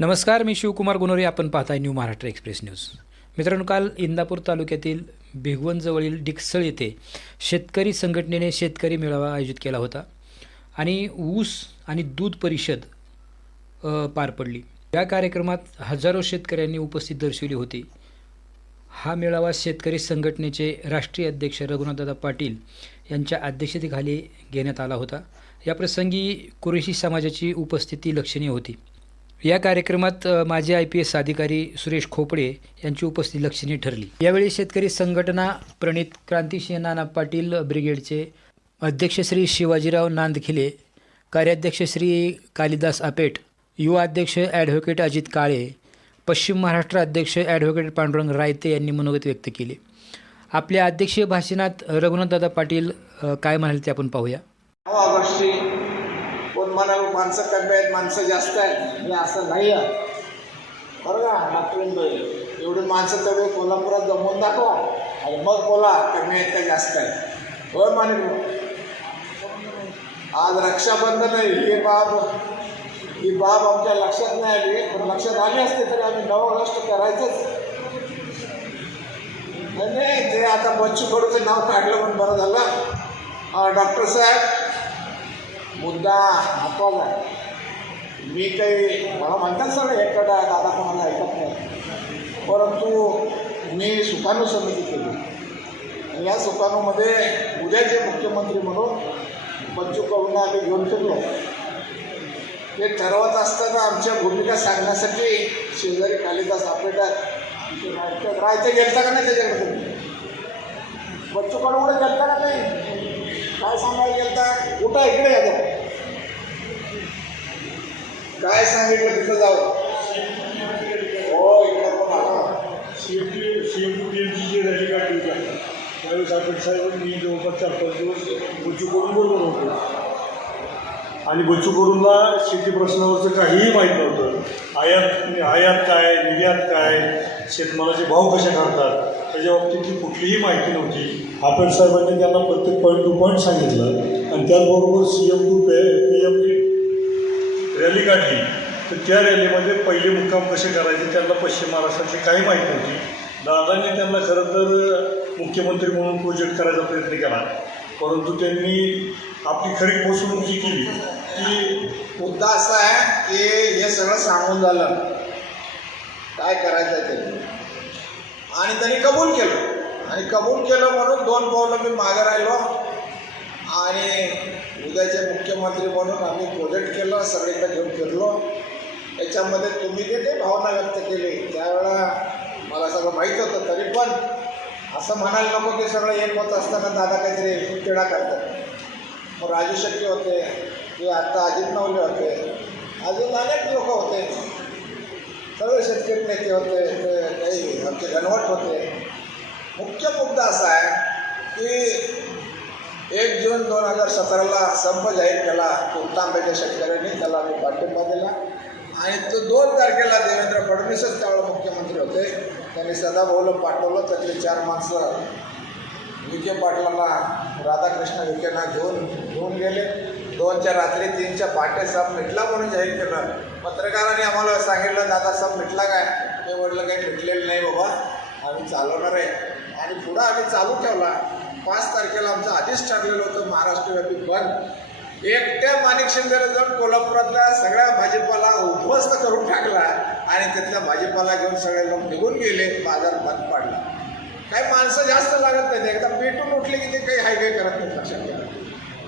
नमस्कार मी शिवकुमार गुनोरे आपण पाहताय न्यू महाराष्ट्र एक्सप्रेस न्यूज. मित्रांनो काल इंदापूर तालुक्यातील भिगवणजवळील डिकसळ येथे शेतकरी संघटनेने शेतकरी मेळावा आयोजित केला होता आणि ऊस आणि दूध परिषद पार पडली. या कार्यक्रमात हजारो शेतकऱ्यांनी उपस्थित दर्शवली होती. हा मेळावा शेतकरी संघटनेचे राष्ट्रीय अध्यक्ष रघुनाथदादा पाटील यांच्या अध्यक्षतेखाली घेण्यात आला होता. याप्रसंगी कुरेशी समाजाची उपस्थिती लक्षणीय होती. या कार्यक्रमात माझे आय पी एस अधिकारी सुरेश खोपडे यांची उपस्थिती लक्षणीय ठरली. यावेळी शेतकरी संघटना प्रणित क्रांतिसिंह नाना पाटील ब्रिगेडचे अध्यक्ष श्री शिवाजीराव नांदखिले कार्याध्यक्ष श्री कालिदास आपेट युवा अध्यक्ष ॲडव्होकेट अजित काळे पश्चिम महाराष्ट्र अध्यक्ष ॲडव्होकेट पांडुरंग रायते यांनी मनोगत व्यक्त केले. आपल्या अध्यक्षीय भाषणात रघुनाथदादा पाटील काय म्हणाले ते आपण पाहूया. ऑगस्टची कोण म्हणाल माणसं कमी आहेत माणसं जास्त आहेत. हे असं नाही आहे बरं का डॉक्टरीन एवढी माणसं तेवढी कोल्हापुरात जमवून दाखवा. आणि मग बोला कमी आहेत का जास्त आहेत. होय माने आज रक्षाबंधन आहे ही बाब ही बाब आमच्या लक्षात नाही आली पण लक्षात आली असते तरी आम्ही नऊ ऑगस्ट करायचंच. नाही नाही ते आता बच्चू कडूचं नाव काढलं पण बरं झालं. डॉक्टर साहेब मुद्दा महत्त्वाचा आहे. मी काही मला म्हणतात सगळे एकटा दादा कोणाला ऐकत नाही. परंतु मी सुकाणू समिती केली. आणि या सुकाणूमध्ये उद्याचे मुख्यमंत्री म्हणून बच्चू कडूंना आम्ही घेऊन फिरलो. ते ठरवत असताना आमच्या भूमिका सांगण्यासाठी शेजारी कालिदास आपेटात राहायचं गेलता का नाही त्याच्याकडे? तुम्ही बच्चू कुठे गेलता का नाही? काय सांगायला गेलता? कुठं इकडे? सांगितलं तिथं जाऊ हो इकडे पण रॅली काढली होती त्यावेळेस आपण साहेबांनी जवळपास चार पाच दिवस बच्चू कडून बरोबर होतो. आणि बच्चू कडूंना शेती प्रश्नावरचं काहीही माहीत नव्हतं. आयात आयात काय निर्यात काय शेतमालाचे भाव कसे काढतात त्याच्या बाबतीतली कुठलीही माहिती नव्हती. आपण साहेबांनी त्यांना प्रत्येक पॉईंट टू पॉईंट सांगितलं. आणि त्याचबरोबर सी एम टू पे पी एम रॅली काढली. तर त्या रॅलीमध्ये पहिले मुक्काम कसे करायचे त्यांना पश्चिम महाराष्ट्रातली काही माहीत नव्हती. दादांनी त्यांना खरं तर मुख्यमंत्री म्हणून प्रोजेक्ट करायचा प्रयत्न केला. परंतु त्यांनी आपली खरी फसवणूक जी केली. की मुद्दा असा आहे की हे सगळं सांगून झालं. काय करायचं आहे ते? आणि त्यांनी कबूल केलं. आणि कबूल केलं म्हणून दोन पावलं मी मागे राहिलो. आणि उद्याचे मुख्यमंत्री म्हणून आम्ही प्रोजेक्ट केलं सगळीकडे घेऊन फिरलो. याच्यामध्ये तुम्ही जे काही भावना व्यक्त केली त्यावेळा मला सगळं माहीत होतं तरी पण असं म्हणायला नको की सगळं एक होत असताना दादा काहीतरी टिळा करतात. मग राजू शेट्टी होते किंवा आत्ता अजित नवले होते अजून अनेक लोक होते. सगळे शेतकरी नेते होते ते काही आमचे घनवट होते. मुख्य मुद्दा असा आहे की एक जून दोन हजार सतराला संप जाहीर केला. तांब्याच्या शेतकऱ्यांनी त्याला मी पाठिंबा दिला. आणि तो दोन तारखेला देवेंद्र फडणवीसच त्यावेळेला मुख्यमंत्री होते. त्यांनी सदाभाऊला पाठवलं त्यातले चार माणसं विखे पाटलांना राधाकृष्ण विखेना घेऊन घेऊन गेले. दोनच्या रात्री तीनच्या पहाटे सब मिटला म्हणून जाहीर केलं. पत्रकारांनी आम्हाला सांगितलं दादा सब मिटला काय? ते म्हटलं काही मिटलेलं नाही बाबा आम्ही चालवणार आहे. आणि पुढं आम्ही चालू ठेवला. पाच तारखेला आमचं आधीच ठरलेलं होतं महाराष्ट्रव्यापी. बंद एकट्या माणिक शिंदेने जाऊन कोल्हापुरातल्या सगळ्या भाजीपाला उद्ध्वस्त करून टाकला आणि त्यातला भाजीपाला घेऊन सगळे लोक निघून गेले बाजार बंद पाडला. काही माणसं जास्त लागत नाहीत एकदा पेटून उठले की ते काही हाय काही करत नाहीत लक्षात घ्या.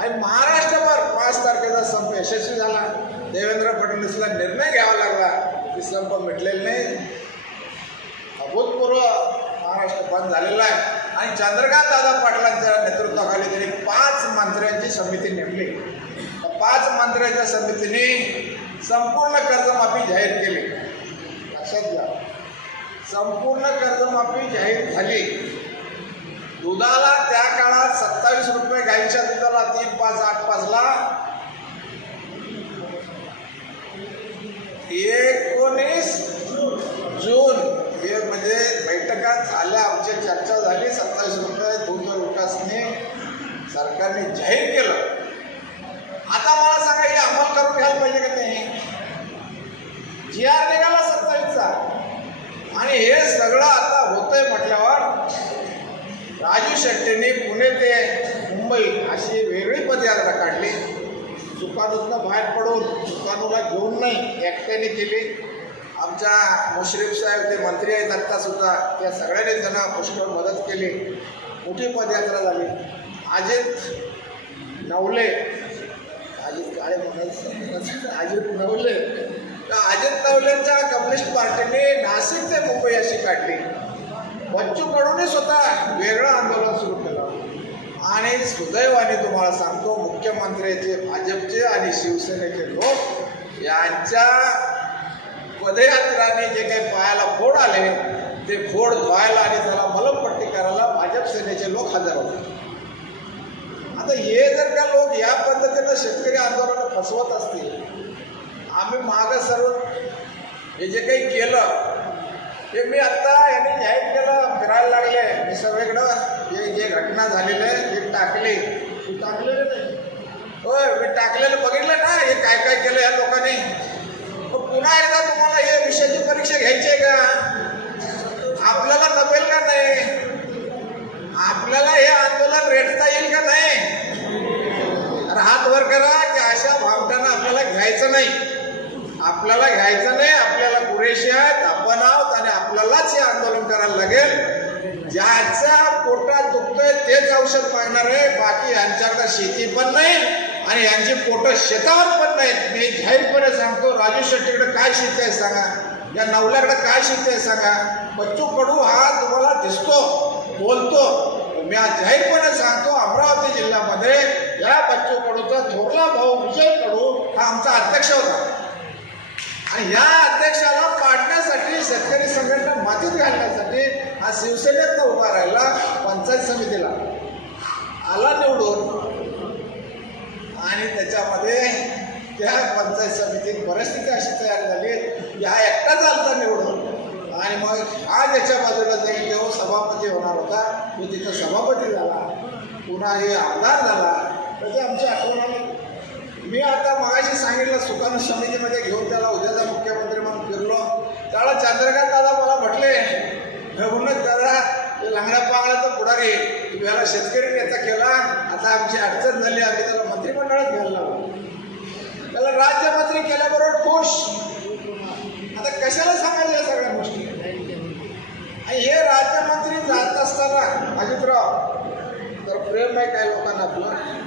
आणि महाराष्ट्रभर पाच तारखेचा संप यशस्वी झाला. देवेंद्र फडणवीसला निर्णय घ्यावा लागला. की संप मिटलेला नाही. अभूतपूर्व महाराष्ट्र बंद झालेला आहे. आणि चंद्रकांत दादा पाटलांच्या नेतृत्वाखाली त्यांनी पाच मंत्र्यांची समिती नेमली. पाच मंत्र्यांच्या समितीने संपूर्ण कर्जमाफी जाहीर केली. लक्षात घ्या. संपूर्ण कर्जमाफी जाहीर झाली. दुधाला त्या काळात सत्तावीस रुपये गाईच्या दुधाला तीन पाच आठ पाचला. एकोणीस जून. म्हणजे बैठका झाल्या आमची चर्चा झाली. सत्तावीस रुपये दूध विकासने सरकारने जाहीर केलं. आता मला सांगा हे अंमल करून घ्यायला पाहिजे का नाही? जी आर आणि हे सगळं आता होतंय म्हटल्यावर राजू शेट्टींनी पुणे ते मुंबई अशी वेगळी पदयात्रा काढली. सुकानूतनं बाहेर पडून सुकानूला घेऊन नाही एकट्याने केली. आमच्या मुश्रीफ साहेब ते मंत्री आहेत आत्ता सुद्धा त्या सगळ्यांनी त्यांना पुष्कळ मदत केली. मोठी पदयात्रा झाली. अजित नवले अजित काळे म्हणत अजित नवले. तर अजित नवलेंच्या कम्युनिस्ट पार्टीने नाशिक ते मुंबई अशी काढली. बच्चू कडूने स्वतः वेगळं आंदोलन सुरू केलं. आणि सुदैवाने तुम्हाला सांगतो मुख्यमंत्र्याचे भाजपचे आणि शिवसेनेचे लोक यांच्या पदयात्राने जे काही पायाला फोड आले ते फोड धुवायला आणि त्याला मलमपट्टी करायला भाजप सेनेचे लोक हजर होते. आता हे जर का लोक या पद्धतीनं शेतकरी आंदोलन फसवत असतील आम्ही मागं सर्व हे जे काही केलं ते मी आत्ता यांनी जाहीर केलं फिरायला लागले. मी सगळीकडं हे जे घटना झालेलं आहे ते टाकले. तू टाकलेलं नाही. होय मी टाकलेलं बघितलं ना हे काय काय केलं या लोकांनी. पुन्हा एकदा तुम्हाला हे विषयाची परीक्षा घ्यायची आहे का? आपल्याला जमेल का नाही? आपल्याला हे आंदोलन रेटता येईल का नाही? अरे हात वर करा की अशा भामट्यांना आपल्याला घ्यायचं नाही. आपल्याला घ्यायचं नाही आपल्याला पुरेशी आहेत आपण आहोत आणि आपल्यालाच हे आंदोलन करायला लागेल. ज्याचा पोटात दुखतोय तेच औषध मागणार आहे बाकी यांच्याकडे शेती पण नाही. आणि यांची पोटं शेतावर पण नाहीत मी जाहीरपणे सांगतो राजू शेट्टीकडे काय शिकताय आहे सांगा. या नवल्याकडे काय शिकताय सांगा. बच्चू कडू हा तुम्हाला दिसतो बोलतो. मी आज जाहीरपणे सांगतो अमरावती जिल्ह्यामध्ये या बच्चू कडूचा थोरला भाऊ विजय कडू हा आमचा अध्यक्ष होता. आणि या अध्यक्षाला पाडण्यासाठी शेतकरी संघटना मातीत घालण्यासाठी हा शिवसेनेतनं उभा राहिला पंचायत समितीला. आला निवडून. आणि त्याच्यामध्ये त्या पंचायत समितीत परिस्थिती अशी तयार झाली की हा एकटाच आलता निवडून. आणि मग हा ज्याच्या बाजूला जाईल तेव्हा सभापती होणार होता तो तिथं सभापती झाला. पुन्हा हे आमदार झाला. त्याची आमच्या आठवण मी आता मगाशी सांगितलं सुकान समितीमध्ये घेऊन त्याला उद्याचा मुख्यमंत्री म्हणून फिरलो. त्याला चंद्रकांत दादा मला म्हटले रघुनाथ दादा ते लांगड्या पांगड्याचा पुढारी याला शेतकरी नेता केला आता आमची अडचण झाली आम्ही त्याला मंत्रिमंडळात घ्यायला लागलो. त्याला राज्यमंत्री केल्याबरोबर खुश. आता कशाला सांगायचं या सगळ्या गोष्टी? आणि हे राज्यमंत्री जात असताना अजितराव तर प्रेम आहे काय लोकांना आपलं.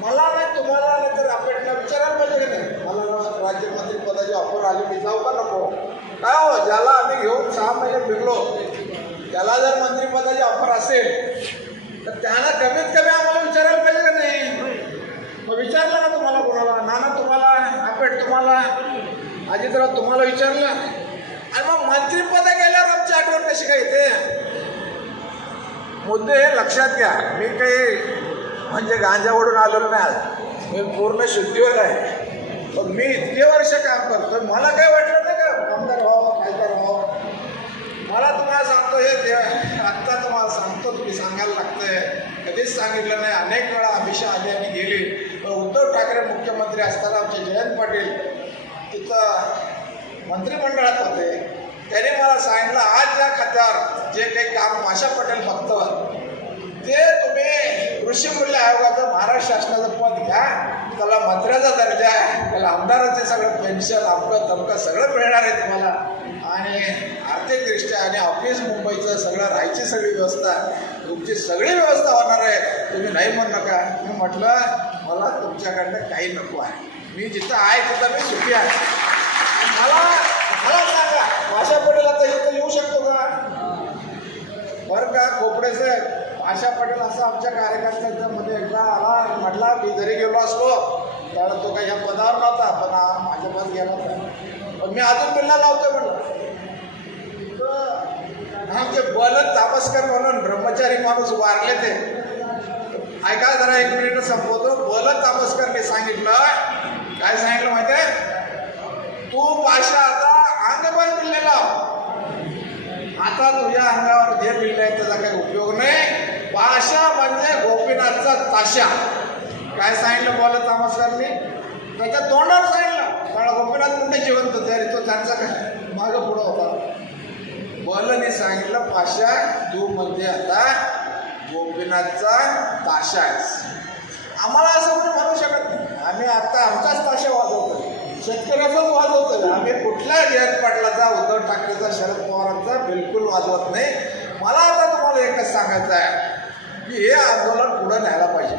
मला नाही तुम्हाला नाही तर आपल्याला विचारायला पाहिजे की नाही? मला राज्यमंत्री पदाची ऑफर आली मी जाऊ का नको? काय हो? ज्याला आम्ही घेऊन सहा महिने फिरलो त्याला जर मंत्रिपदाची ऑफर असेल तर त्याला कमीत कमी आम्हाला विचारायला पाहिजे का नाही? मग विचारलं ना तुम्हाला कोणाला? नाना तुम्हाला आपेट तुम्हाला अजितराव तुम्हाला विचारलं. आणि मग मंत्रीपद गेल्यावर आमची आठवण कशी काय येते? मुद्दे हे लक्षात घ्या. मी काही म्हणजे गांजावडून आलेलो नाही आज. मी पूर्ण शुद्धीवर आहे. पण मी इतके वर्ष काम करतो मला काय वाटलं नाही का आमदार व्हावं खासदार व्हावं मला तुम्हाला सांगतो हे दे आत्ता तुम्हाला तुम्ही सांगायला लागतंय. कधीच सांगितलं नाही. अनेक वेळा अमिषा आली आणि गेली. उद्धव ठाकरे मुख्यमंत्री असताना आमचे जयंत पाटील तिथं मंत्रिमंडळात होते. त्याने मला सांगितलं आज या खात्यावर जे काही काम आशा पटेल फक्त ते तुम्ही कृषी मूल्य आयोगाचं महाराष्ट्र शासनाचं पद घ्या त्याला मंत्र्याचा दर्जा आहे त्याला आमदाराचे सगळं पेन्शन अमकं तमकं सगळं मिळणार आहे तुम्हाला. आणि आर्थिकदृष्ट्या आणि ऑफिस मुंबईचं सगळं राहायची सगळी व्यवस्था तुमची सगळी व्यवस्था होणार आहे. तुम्ही नाही म्हणू नका. मी म्हटलं मला तुमच्याकडनं काही नको आहे. मी जिथं आहे तिथं मी सुखी आहे. मला मला सांगा आशा पटेल आता इथं येऊ शकतो का? बरं का कोपडे साहेब आशा पटेल असं आमच्या कार्यकर्त्यांच्या मध्ये एकदा आला म्हटला मी जरी गेलो असलो त्यावेळेला तो काही ह्या पदावर नव्हता पण हा माझ्या पद गेला होता. पण मी अजून पिल्ला लावतोय म्हटलं आमचे बलत तापस्कर म्हणून ब्रह्मचारी माणूस वारले ते. ऐका जरा एक मिनिट संपवतो. बलत तापस्करने सांगितलं. काय सांगितलं माहिती आहे? तू पाशा आता अंग पण बिल्ले आता तुझ्या अंगावर जे बिल्ले आहे त्याचा काही उपयोग नाही. पाशा म्हणजे गोपीनाथचा ताशा. काय सांगितलं बोलत तामसकरनी त्याच्या तोंडावर सांगितलं. कारण गोपीनाथ कुठे जिवंत होते? तो त्यांचा काय मागं पुढं होता. बलने सांगितलं पाशा तू म्हणजे आता गोपीनाथचा ताशा आहेस. आम्हाला असं कोणी म्हणू शकत नाही. आम्ही आता आमचाच ताशा वाजवतोय शेतकऱ्याचाच वाजवतोय आम्ही कुठल्या जयंत पाटलाचा उद्धव ठाकरेचा शरद पवारांचा बिलकुल वाजवत नाही. मला आता तुम्हाला एकच सांगायचं आहे की हे आंदोलन पुढं न्यायला पाहिजे.